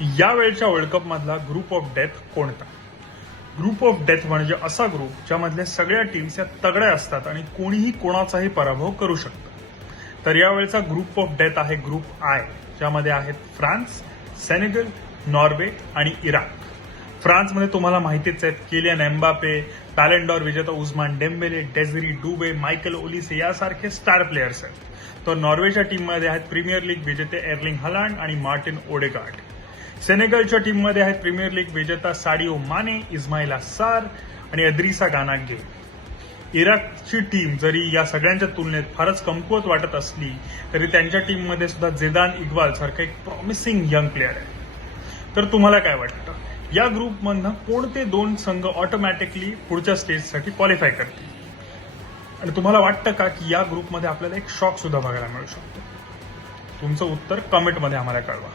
यावेळच्या world cup मधला group of death कोणता? ग्रुप ऑफ डेथ म्हणजे असा ग्रुप ज्यामधल्या सगळ्या टीम्स या तगड्या असतात आणि कोणीही कोणाचाही पराभव करू शकतं. तर यावेळचा ग्रुप ऑफ डेथ आहे ग्रुप आय, ज्यामध्ये आहेत फ्रान्स, सेनेगल, नॉर्वे आणि इराक. फ्रान्समध्ये तुम्हाला माहितीच आहेत, किलियन एम्बापे, बॅलेंडॉर विजेता उस्मान डेम्बेले, डेझिरी डुबे, मायकल ओलिसे यासारखे स्टार प्लेयर्स आहेत. तर नॉर्वेच्या टीममध्ये आहेत प्रीमियर लीग विजेते एर्लिंग हलांड आणि मार्टिन ओडेगार्ड. सेनेगलच्या टीममध्ये आहेत प्रीमियर लीग विजेता साडिओ माने, इस्माइला सार आणि अद्रिसा गानागे. इराकची टीम जरी या सगळ्यांच्या तुलनेत फारच कमकुवत वाटत असली तरी त्यांच्या टीममध्ये सुद्धा झिदान इक्बाल सारखा एक प्रॉमिसिंग यंग प्लेअर आहे. तर तुम्हाला काय वाटतं, या ग्रुपमधनं कोणते दोन संघ ऑटोमॅटिकली पुढच्या स्टेजसाठी क्वालिफाय करतील? आणि तुम्हाला वाटतं का की या ग्रुपमध्ये आपल्याला एक शॉक सुद्धा बघायला मिळू शकतो? तुमचं उत्तर कमेंटमध्ये आम्हाला कळवा.